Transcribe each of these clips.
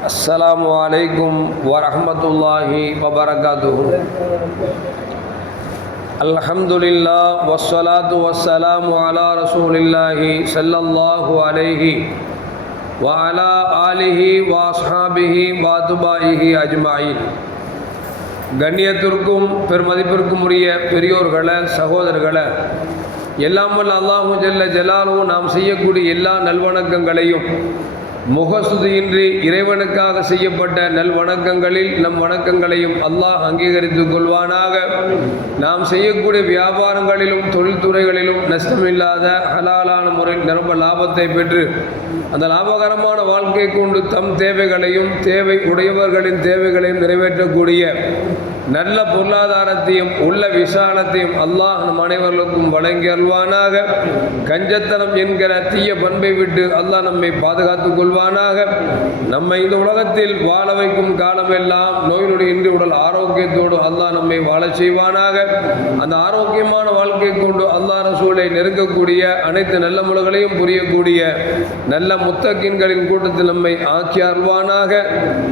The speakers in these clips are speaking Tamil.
அஸ்லாம் வலைக்கும் வரமத்துல்லாஹி வபரகாத்து அல்ஹம்துலில்லா வஸ்ஸலாத்து வஸ்ஸலாம் அலா ரசூலில்லாஹி சல்லல்லாஹு அலைஹி வலா ஆலிஹி வாஸ்ஹாபிஹி வாதுபாயிஹி அஜ்மாயின் கண்ணியத்திற்கும் பெருமதிப்பிற்கும் உரிய பெரியோர்களை சகோதரர்களை எல்லாமல் அல்லாஹு ஜெல்ல ஜலாலும் நாம் செய்யக்கூடிய எல்லா நல்வணக்கங்களையும் முகசுதியின்றி இறைவனுக்காக செய்யப்பட்ட நல்வணக்கங்களில் நம் வணக்கங்களையும் அல்லாஹ் அங்கீகரித்துக் கொள்வானாக. நாம் செய்யக்கூடிய வியாபாரங்களிலும் தொழில்துறைகளிலும் நஷ்டமில்லாத ஹலாலான முறையில் நிரம்ப லாபத்தை பெற்று அந்த லாபகரமான வாழ்க்கை கொண்டு தம் தேவைகளையும் தேவை உடையவர்களின் தேவைகளையும் நிறைவேற்றக்கூடிய நல்ல பொருளாதாரத்தையும் உள்ள விசாலத்தையும் அல்லாஹ் நம் அனைவர்களுக்கும் வழங்கி அல்வானாக கஞ்சத்தனம் என்கிற தீய பண்பை விட்டு அல்லாஹ் நம்மை பாதுகாத்துக் கொள்வானாக. நம்மை இந்த உலகத்தில் வாழ வைக்கும் காலமெல்லாம் நோயினுடைய இன்றி உடல் ஆரோக்கியத்தோடு அல்லாஹ் நம்மை வாழச் செய்வானாக. அந்த ஆரோக்கியமான வாழ்க்கை கொண்டு அல்லாஹ் ரசூலை நெருங்கக்கூடிய அனைத்து நல்ல முறைகளையும் புரியக்கூடிய நல்ல முத்தக்கின்களின் கூட்டத்தில் நம்மை ஆக்கி அருள்வானாக.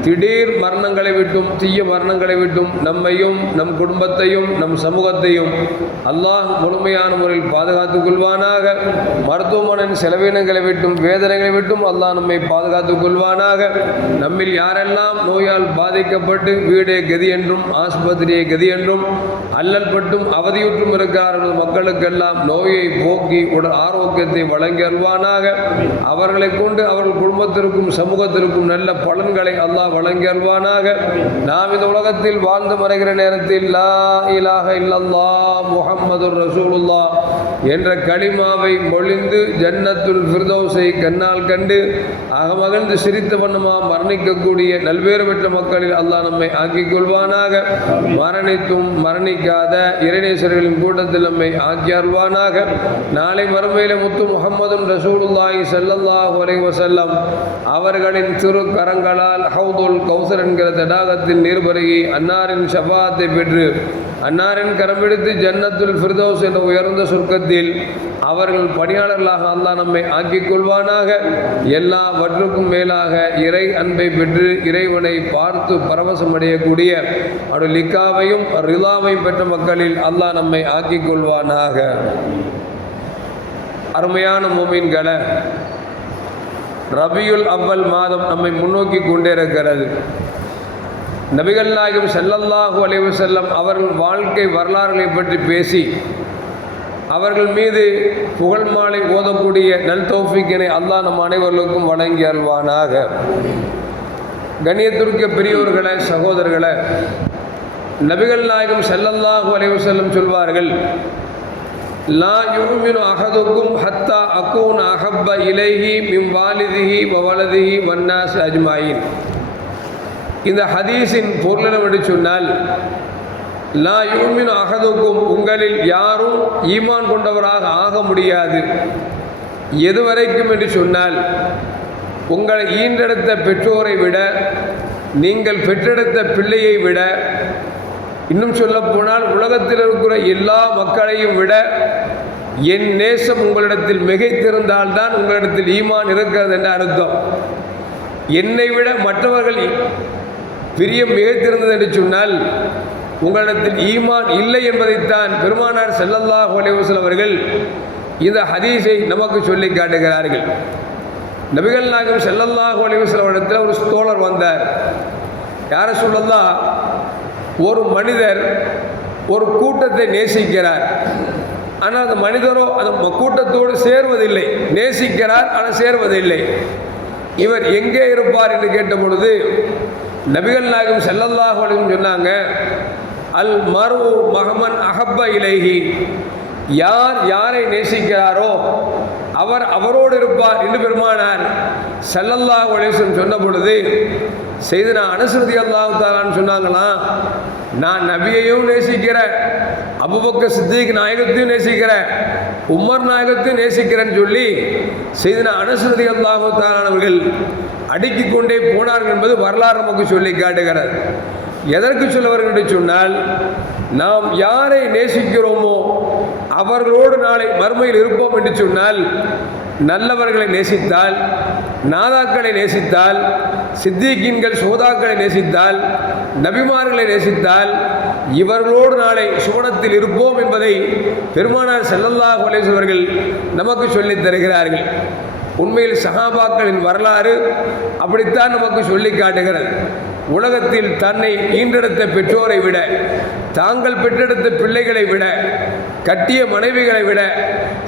திடீர் மரணங்களை விட்டும் தீய மரணங்களை விட்டும் நம்மையும் நம் குடும்பத்தையும் நம் சமூகத்தையும் அல்லாஹ் முழுமையான முறையில் பாதுகாத்துக் கொள்வானாக. மருத்துவமனையின் செலவினங்களை விட்டும் வேதனைகளை விட்டும் அல்லாஹ் நம்மை பாதுகாத்துக் கொள்வானாக. நம்மில் யாரெல்லாம் நோயால் பாதிக்கப்பட்டு வீடே கதி என்றும் ஆஸ்பத்திரியை கதி என்றும் அல்லல் பட்டும் அவதியுற்றும் இருக்கிறார்கள் மக்களுக்கெல்லாம் நோயை போக்கி உடல் ஆரோக்கியத்தை வழங்கி அருள்வானாக. அவர்களை கொண்டு அவர்கள் குடும்பத்திற்கும் சமூகத்திற்கும் நல்ல பலன்களை அல்லாஹ் வழங்கி அருள்வானாக. நாம் இந்த உலகத்தில் வாழ்ந்து மறைகிற நேரத்தில் லா இலாக இல்லல்லா முகம்மது ரசூலுல்லா என்ற களிமாவை மொழிந்து ஜன்னத்துல் ஃபிர்தௌஸை கண்ணால் கண்டு அகமகிழ்ந்து சிரித்த வண்ணமா மரணிக்கக்கூடிய நல்வேறு பெற்ற மக்களில் அல்லாஹ் நம்மை ஆக்கிக் கொள்வானாக. மரணித்தும் மரணிக்காத இறைநேசர்களின் கூட்டத்தில் நம்மை ஆக்கி அருள்வானாக நாளை மறுமையில முத்து முகமதும் ரசூலுல்லாஹி சல்லல்லாஹு அலைஹி வஸல்லம் அவர்களின் திரு கரங்களால் ஹவுதுல் கௌசர் என்கிற தடாகத்தில் நீர் அன்னாரின் ஷபாத்தை பெற்று அன்னாரின் கரம்பிடித்து ஜன்னத்துல் ஃபிர்தோஸ் என்ற உயர்ந்த சொர்க்கத்தில் அவர்கள் பணியாளர்களாக அல்லா நம்மை ஆக்கிக் கொள்வானாக. எல்லாவற்றுக்கும் மேலாக இறை அன்பை பெற்று இறைவனை பார்த்து பரவசம் அடையக்கூடிய அடு லிக்காவையும் ரிலாவையும் பெற்ற மக்களில் அல்லாஹ் நம்மை ஆக்கிக் கொள்வானாக. அருமையான மூமின்களை ரபியுல் அவ்வல் மாதம் நம்மை முன்னோக்கி கொண்டே இருக்கிறது நபிகள் நாயகம் செல்லல்லாஹு அலைவு செல்லம் அவர்கள் வாழ்க்கை வரலாறுகளை பற்றி பேசி அவர்கள் மீது புகழ் மாலை ஓதக்கூடிய நல் தௌஃபிக்கினை அல்லாஹ் நம் அனைவர்களுக்கும் வழங்கி அல்வானாக கண்ணியத்திற்கு பெரியவர்களே சகோதரர்களே நபிகள் நாயகம் செல்லல்லாஹு அலைவு செல்லம் சொல்வார்கள் லா யூமினு அகதுக்கும் ஹத்தா அக்கூன் அஹப்ப இலைஹி மிம் வாலிதிஹி வவலதிஹி வன்னாஸ் அஜ்மாயின். இந்த ஹதீஸின் பொருள் என்று சொன்னால் லா யூமின் அகதுக்கும் உங்களில் யாரும் ஈமான் கொண்டவராக ஆக முடியாது. எதுவரைக்கும் என்று சொன்னால் உங்களை ஈன்றெடுத்த பெற்றோரை விட நீங்கள் பெற்றெடுத்த பிள்ளையை விட இன்னும் சொல்லப்போனால் உலகத்தில் இருக்கிற எல்லா மக்களையும் விட என் நேசம் உங்களிடத்தில் மிகைத்திருந்தால்தான் உங்களிடத்தில் ஈமான் இருக்கிறது என்ற அர்த்தம். என்னை விட மற்றவர்கள் பிரியம் மிகைத்திருந்தது என்று சொன்னால் உங்களிடத்தில் ஈமான் இல்லை என்பதைத்தான் பெருமானார் செல்லல்லாஹ் அலைவசல் அவர்கள் இந்த ஹதீஸை நமக்கு சொல்லி காட்டுகிறார்கள். நபிகள் நாயகம் செல்லல்லாஹ் அலைவசல் அவரிடத்தில் ஒரு தோழர் வந்தார். யாரை சொல்லலாம் ஒரு மனிதர் ஒரு கூட்டத்தை நேசிக்கிறார். ஆனால் அந்த மனிதரோ அந்த கூட்டத்தோடு சேர்வதில்லை. நேசிக்கிறார் ஆனால் சேர்வதில்லை. இவர் எங்கே இருப்பார்? என்று கேட்ட பொழுது நபிகள் நாயகம் செல்லல்லாஹ் சொன்னாங்க அல் மரு மஹமன் அஹப்ப இலைஹி. யார் யாரை நேசிக்கிறாரோ அவர் அவரோடு இருப்பார் என்று பெருமானார் செல்லல்லா அலேசன் சொன்ன பொழுது செய்து நான் அனுசருதி அல்லாஹ் தாலான்னு சொன்னாங்களாம் நான் நபியையும் நேசிக்கிறேன் அபுபக்க சித்திக் நாயகத்தையும் நேசிக்கிறேன் உமர் நாயகத்தையும் நேசிக்கிறேன்னு சொல்லி செய்து நான் அனுசருதி அல்லாஹு தாலானவர்கள் அடுக்கிக் கொண்டே போனார்கள் என்பது வரலாறு நமக்கு சொல்லி காட்டுகிறது. எதற்கு சொல்லவர்கள் என்று சொன்னால் நாம் யாரை நேசிக்கிறோமோ அவர்களோடு நாளை மறுமையில் இருப்போம் என்று சொன்னால் நல்லவர்களை நேசித்தால் நாதாக்களை நேசித்தால் சித்திகின்கள் சோதாக்களை நேசித்தால் நபிமார்களை நேசித்தால் இவர்களோடு நாளை சுவனத்தில் இருப்போம் என்பதை பெருமானார் செல்லல்லா கொலேசவர்கள் நமக்கு சொல்லித் தருகிறார்கள். உண்மையில் சஹாபாக்களின் வரலாறு அப்படித்தான் நமக்கு சொல்லி காட்டுகிறது. உலகத்தில் தன்னை ஈன்றெடுத்த பெற்றோரை விட தாங்கள் பெற்றெடுத்த பிள்ளைகளை விட கட்டிய மனைவிகளை விட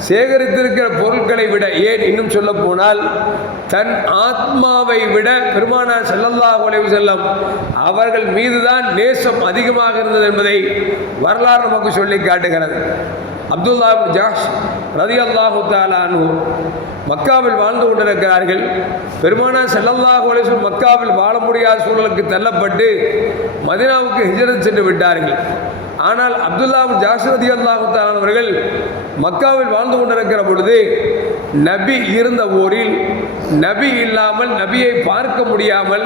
சேகரித்திருக்கிற பொருட்களை விட ஏன் இன்னும் சொல்ல போனால் தன் ஆத்மாவை விட பெருமானார் செல்லல்லா உழைவு செல்லும் அவர்கள் மீதுதான் நேசம் அதிகமாக இருந்தது என்பதை வரலாறு நமக்கு சொல்லி காட்டுகிறது. அப்துல்லா ஜாஷ் ரதி அல்லாஹு தாலானு மக்காவில் வாழ்ந்து கொண்டிருக்கிறார்கள். பெருமானா செல்லல்லாஹு அலைஹி மக்காவில் வாழ முடியாத சூழலுக்கு தள்ளப்பட்டு மதினாவுக்கு ஹிஜரத் சென்று விட்டார்கள். ஆனால் அப்துல்லா இப்னு ரதி அல்லாஹு அவர்கள் மக்காவில் வாழ்ந்து கொண்டிருக்கிற பொழுது நபி இருந்த ஊரில் நபி இல்லாமல் நபியை பார்க்க முடியாமல்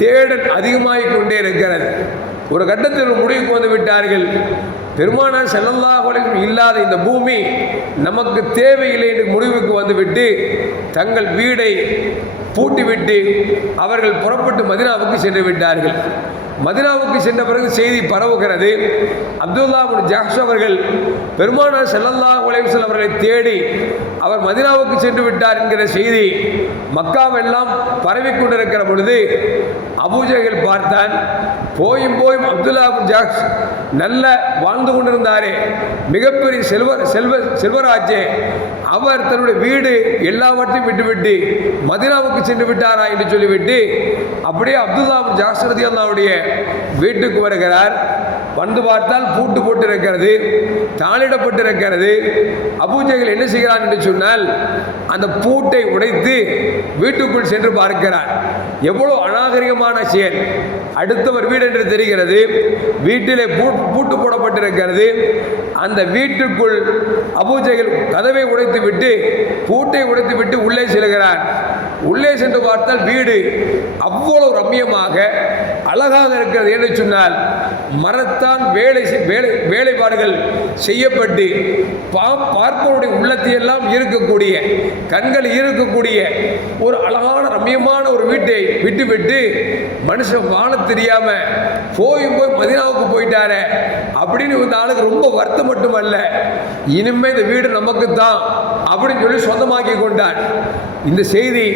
தேடல் அதிகமாகிக் கொண்டே இருக்கிறது. ஒரு கட்டத்தில் முடிவுக்கு வந்து விட்டார்கள். பெருமானார் ஸல்லல்லாஹு அலைஹி இல்லாத இந்த பூமி நமக்கு தேவையில்லை என்று முடிவுக்கு வந்துவிட்டு தங்கள் வீடை பூட்டிவிட்டு அவர்கள் புறப்பட்டு மதினாவுக்கு சென்று விட்டார்கள். மதினாவுக்கு சென்ற பிறகு செய்தி பரவுகிறது. அப்துல்லா பின் அவர்கள் பெருமானார் செல்லல்லா உலகம் அவர்களை தேடி அவர் மதினாவுக்கு சென்று விட்டார் என்கிற செய்தி மக்காவெல்லாம் பரவி கொண்டிருக்கிற பொழுது அபுஜைகள் பார்த்தான். போயும் போயும் அப்துல்லா ஜாக்ஸ் நல்ல வாழ்ந்து கொண்டிருந்தாரே. மிகப்பெரிய செல்வ செல்வ செல்வராஜே. அவர் தன்னுடைய வீடு எல்லாவற்றையும் விட்டுவிட்டு மதினாவுக்கு சென்று விட்டாரா என்று சொல்லிவிட்டு அப்படியே அப்துல்லா பின் அல்லாவுடைய வீட்டுக்கு வருகிறார். வந்து பார்த்தால் பூட்டு போட்டு இருக்கிறது தாளிடப்பட்டு இருக்கிறது அபூஜைகள் என்ன செய்கிறான் என்று சொன்னால் அந்த பூட்டை உடைத்து வீட்டுக்குள் சென்று பார்க்கிறார். எவ்வளோ அநாகரிகமான செயல். அடுத்தவர் வீடு என்று தெரிகிறது வீட்டிலே பூட்டு போடப்பட்டிருக்கிறது. அந்த வீட்டுக்குள் அபூஜைகள் கதவை உடைத்து விட்டு பூட்டை உடைத்து விட்டு உள்ளே செல்கிறார். உள்ளே சென்று பார்த்தால் வீடு அவ்வளவு ரம்மியமாக அழகாக இருக்கிறது என்று சொன்னால் மரத்தான் வேலை செய்- வேலை வேலைப்பாடுகள் செய்யப்பட்டு பா பார்ப்பவருடைய உள்ளத்தையெல்லாம் இருக்கக்கூடிய கண்கள் இருக்கக்கூடிய ஒரு அழகான ரம்மியமான ஒரு வீட்டை விட்டுவிட்டு மனுஷன் வாழ தெரியாமல் போய் போய் மதினாவுக்கு போயிட்டாரே அப்படின்னு இந்த ஆளுக்கு ரொம்ப வருத்தம் மட்டுமல்ல. இனிமே இந்த வீடு நமக்கு தான் அப்படின்னு சொல்லி சொந்தமாக்கி கொண்டார். இந்த செய்தி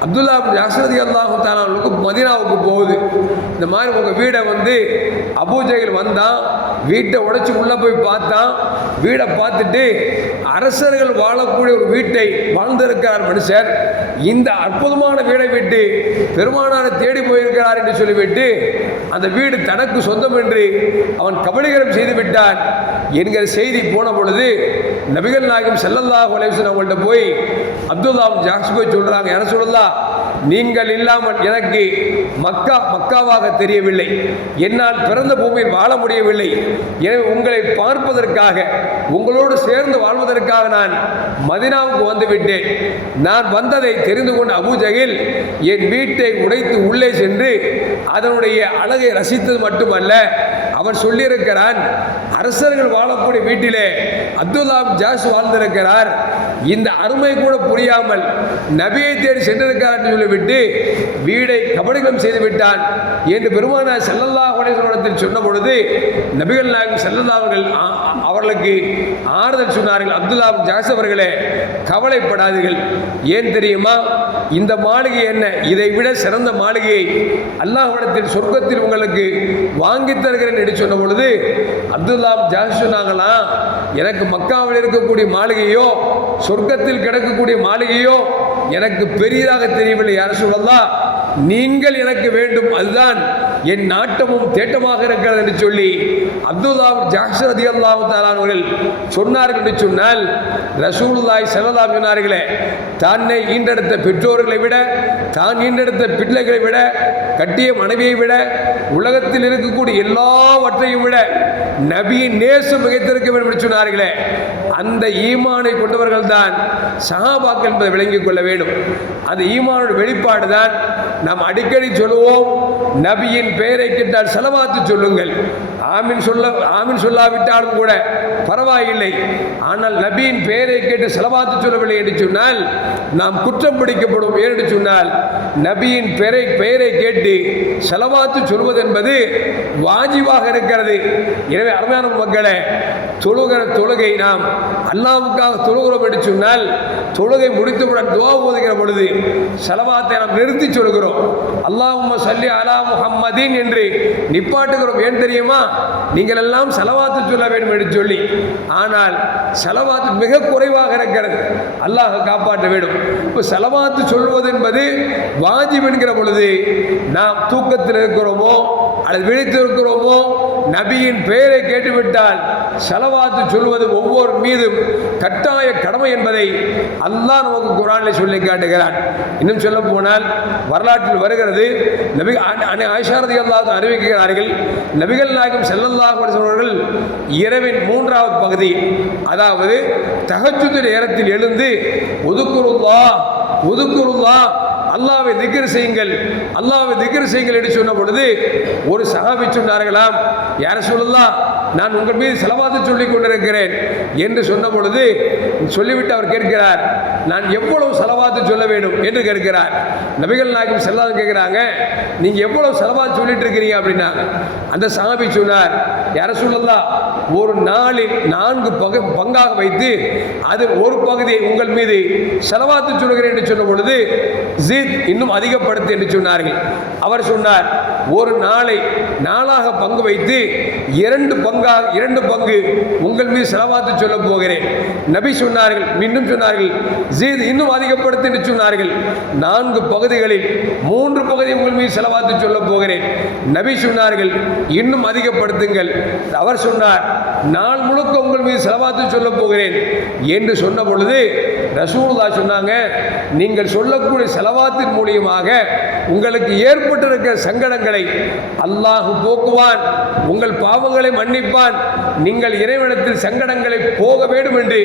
அப்துல்லா ஜாசரதி அல்லாஹு தாலாவுக்கு மதினாவுக்கு போகுது. இந்த மாதிரி உங்கள் வீடை வந்து அபூஜைகள் வந்தான் வீட்டை உடைச்சி உள்ளே போய் பார்த்தான் வீடை பார்த்துட்டு அரசர்கள் வாழக்கூடிய ஒரு வீட்டை வாழ்ந்திருக்கிறார் மனுஷர். இந்த அற்புதமான வீடை விட்டு பெருமானாரை தேடி போயிருக்கிறார் என்று சொல்லிவிட்டு அந்த வீடு தனக்கு சொந்தம் என்று அவன் கபலீகரம் செய்து விட்டான் என்கிற செய்தி போன பொழுது நபிகள் நாயகம் செல்லல்லா அவங்கள்ட்ட போய் அப்துல்லா ஜாக்ஸ் போய் சொல்கிறாங்க என்ன சொல்லலாம் நீங்கள் இல்லாமல் எனக்கு மக்கா மக்காவாக தெரியவில்லை. என்னால் பிறந்த பூமியில் வாழ முடியவில்லை. எனவே உங்களை பார்ப்பதற்காக உங்களோடு சேர்ந்து வாழ்வதற்காக நான் மதினாவுக்கு வந்துவிட்டேன். நான் வந்ததை தெரிந்து கொண்ட அபூஜகில் என் வீட்டை உடைத்து உள்ளே சென்று அதனுடைய அழகை ரசித்தது மட்டுமல்ல அவன் சொல்லியிருக்கிறான் அரசர்கள் வாழக்கூடிய வீட்டிலே அப்துல்லாம் ஜாஸ் வாழ்ந்திருக்கிறார். இந்த அருமை கூட புரியாமல் நபியை தேடி சென்றிருக்கிறார் என்று சொல்லிவிட்டு வீடை கபடிகம் செய்து விட்டான் என்று பெருமானார் செல்லல்லா அலைஹி சொன்ன பொழுது நபிகள் நாயகம் செல்லல்லா அவர்கள் ஆ- அவர்களுக்கு ஆறுதல் சொன்னார்கள். அப்துல்லா ஜாஸ் அவர்களே கவலைப்படாதீர்கள். ஏன் தெரியுமா? இந்த மாளிகை என்ன? இதை விட சிறந்த மாளிகையை அல்லாஹ்விடத்தில் சொர்க்கத்தில் உங்களுக்கு வாங்கி தருகிறேன் என்று சொன்ன பொழுது அப்துல்லா ஜாஸ் சொன்னாங்களாம் எனக்கு மக்காவில் இருக்கக்கூடிய மாளிகையோ சொர்க்கத்தில் கிடக்கக்கூடிய மாளிகையோ எனக்கு பெரியதாக தெரியவில்லை. யார் சொல்லலாம் நீங்கள் எனக்கு வேண்டும் அதுதான் என் நாட்டமும் தேட்டமாக இருக்கிறது என்று சொல்லி அப்துல்லா ஜாக்சர் அதி அல்லாஹு தாலானவர்கள் சொன்னார்கள் என்று சொன்னால் ரசூலுல்லாய் செல்லலாம் சொன்னார்களே தன்னை ஈண்டெடுத்த பெற்றோர்களை விட தான் ஈண்டெடுத்த பிள்ளைகளை விட கட்டிய மனைவியை விட உலகத்தில் இருக்கக்கூடிய எல்லாவற்றையும் விட நபியின் நேசம் மிகைத்திருக்க வேண்டும் என்று சொன்னார்களே. அந்த ஈமானை கொண்டவர்கள் தான் சஹாபாக்கள் என்பதை விளங்கிக் கொள்ள வேண்டும். அந்த ஈமானோட வெளிப்பாடு தான் நாம் அடிக்கடி சொல்லுவோம் நபியின் பெயரை கேட்டால் செலவாத்து சொல்லுங்கள். ஆமின் சொல்ல ஆமின் சொல்லாவிட்டாலும் கூட பரவாயில்லை. ஆனால் நபியின் பெயரை கேட்டு செலவாத்து சொல்லவில்லை என்று சொன்னால் நாம் குற்றம் பிடிக்கப்படும் என்று சொன்னால் நபியின் பெயரை பெயரை கேட்டு செலவாத்து சொல்வது என்பது வாஜிவாக இருக்கிறது. எனவே அருமையான மக்களை தொழுகிற தொழுகை நாம் அல்லாவுக்காக தொழுகிறோம் என்று சொன்னால் தொழுகை முடித்தவுடன் துவா ஓதுகிற பொழுது செலவாத்தை நாம் நிறுத்தி சொல்கிறோம். அல்லாஹும்ம சல்லி அலா முஹம்மதீன் என்று நிப்பாட்டுகிறோம். ஏன் தெரியுமா? நீங்கள் எல்லாம் செலவாத்து சொல்ல வேண்டும் என்று சொல்லி ஆனால் செலவாத்து மிக குறைவாக இருக்கிறது. அல்லாஹ் காப்பாற்ற வேண்டும். இப்போ செலவாத்து சொல்வது என்பது வாஜிப் என்கிற பொழுது நாம் தூக்கத்தில் இருக்கிறோமோ அல்லது விழித்து இருக்கிறோமோ நபியின் பெயரை கேட்டுவிட்டால் செலவாத்து சொல்வது ஒவ்வொரு மீதும் கட்டாய கடமை என்பதை அல்லாஹ் நமக்கு குரானில் சொல்லி காட்டுகிறான். இன்னும் சொல்ல போனால் வரலாற்றில் வருகிறது நபி ஆயிஷாரதி அல்லாத அறிவிக்கிறார்கள் நபிகள் நாயகம் செல்லல்லாஹ் அவர்கள் இரவின் மூன்றாவது பகுதி அதாவது தகச்சுத்து நேரத்தில் எழுந்து ஒதுக்குருல்லா ஒதுக்குருல்லா அல்லாவை திக்ர் செய்யுங்கள். அல்லாவை திக்ர் செய்யுங்கள் என்று சொன்ன பொழுது ஒரு சகாபி சொன்னார்களாம் யார சொல்லலாம் நான் உங்கள் மீது செலவாத்து சொல்லிக் கொண்டிருக்கிறேன் என்று சொன்ன பொழுது சொல்லிவிட்டு அவர் கேட்கிறார் நான் எவ்வளவு செலவாத்து சொல்ல வேண்டும்? என்று கேட்கிறார். நபிகள் நாயகம் செல்லாத கேட்கிறாங்க நீங்க எவ்வளவு செலவாத்து சொல்லிட்டு இருக்கிறீங்க? அப்படின்னா அந்த சகாபி சொன்னார் யார சொல்லலாம் ஒரு நாளில் நான்கு பகு பங்காக வைத்து அது ஒரு பகுதியை உங்கள் மீது செலவாத்து சொல்கிறேன் என்று சொன்ன பொழுது இன்னும் அதிகப்படுத்து என்று சொன்னார்கள். அவர் சொன்னார் ஒரு நாளை நாளாக பங்கு வைத்து இரண்டு பங்காக இரண்டு பங்கு உங்கள் மீது செலவாத்து சொல்ல போகிறேன். நபி சொன்னார்கள் மீண்டும் சொன்னார்கள் ஜீத் இன்னும் அதிகப்படுத்து என்று சொன்னார்கள். நான்கு பகுதிகளில் மூன்று பகுதி உங்கள் மீது செலவாத்து சொல்ல போகிறேன். நபி சொன்னார்கள் இன்னும் அதிகப்படுத்துங்கள். அவர் சொன்னார் நாள் முழுக்க உங்கள் மீது செலவாத்து சொல்ல போகிறேன். என்று சொன்ன பொழுது ரசூல்லா சொன்னாங்க நீங்கள் சொல்லக்கூடிய செலவாத்தின் மூலியமாக உங்களுக்கு ஏற்பட்டிருக்கிற சங்கடங்களை அல்லாஹ் போக்குவான் உங்கள் பாவங்களை மன்னிப்பான் நீங்கள் இறைவனத்தில் சங்கடங்களை போக வேண்டும் என்று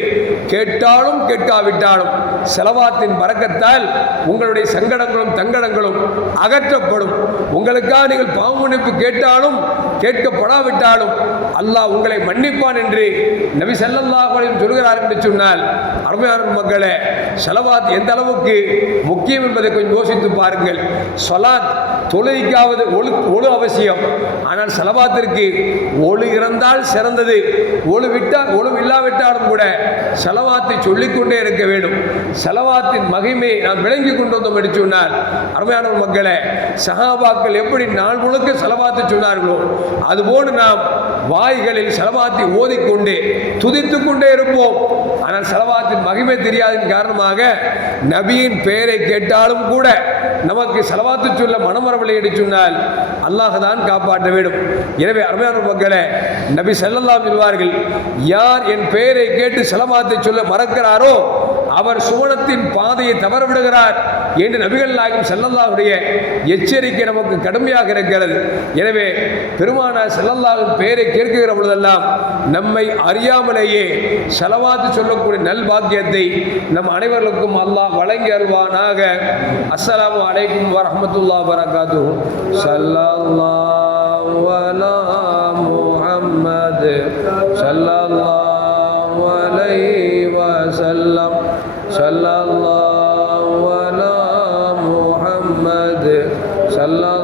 கேட்டாலும் கேட்காவிட்டாலும் செலவாத்தின் பறக்கத்தால் உங்களுடைய சங்கடங்களும் தங்கடங்களும் அகற்றப்படும். உங்களுக்காக நீங்கள் பாவமன்னிப்பு கேட்டாலும் கேட்கப்படாவிட்டாலும் அல்லாஹ் உங்களை மன்னிப்பான் என்று நபி ஸல்லல்லாஹு சொல்கிறார் என்று சொன்னால் அருமையான மக்களே செலவாத் எந்த அளவுக்கு முக்கியம் என்பதை கொஞ்சம் யோசித்து பாருங்கள். சொலாத் தொழுகைக்காவது ஒழு ஒழு அவசியம். ஆனால் செலவாத்திற்கு ஒழு இறந்தால் சிறந்தது. ஒழு விட்டால் ஒழு இல்லாவிட்டாலும் கூட செலவாத்தை சொல்லிக்கொண்டே இருக்க வேண்டும். செலவாத்தின் மகிமை நாம் விளங்கி கொண்டு வந்தோம் என்று சொன்னார். அருமையான மக்களே சஹாபாக்கள் எப்படி நாள் முழுக்க செலவாத்தை சொன்னார்களோ அதுபோன்று நாம் வாய்களில் செலவாத்தி ஓதிக்கொண்டே துதித்து கொண்டே இருப்போம். ஆனால் செலவாத்தின் மகிமை தெரியாதன் காரணமாக நபியின் பெயரை கேட்டாலும் கூட நமக்கு செலவாத்து சொல்ல மனமரவலை என்று சொன்னால் அல்லாஹ் தான் காப்பாற்ற வேண்டும். எனவே அருமையான மக்களே நபி செல்லலாம் சொல்வார்கள் யார் என் பெயரை கேட்டு செலவாத்தை சொல்ல மறக்கிறாரோ அவர் சுவனத்தின் பாதையை தவற விடுகிறார் என்று நபிகள் நாயகம் செல்லல்லாவுடைய எச்சரிக்கை நமக்கு கடுமையாக இருக்கிறது. எனவே பெருமானார் செல்லல்லாவின் பெயரை கேட்கிற பொழுதெல்லாம் நம்மை அறியாமலேயே செலவாத்து சொல்லக்கூடிய நல் பாக்கியத்தை நம் அனைவர்களுக்கும் அல்லாஹ் வழங்கி அருவானாக அஸ்ஸலாமு அலைக்கும் வரமத்துல்லா வரகாத்து ஸல்லல்லாஹு அலா முஹம்மது ஸல்லல்லாஹு அலைஹி வஸல்லம். ஸல்லல்லாஹு الله.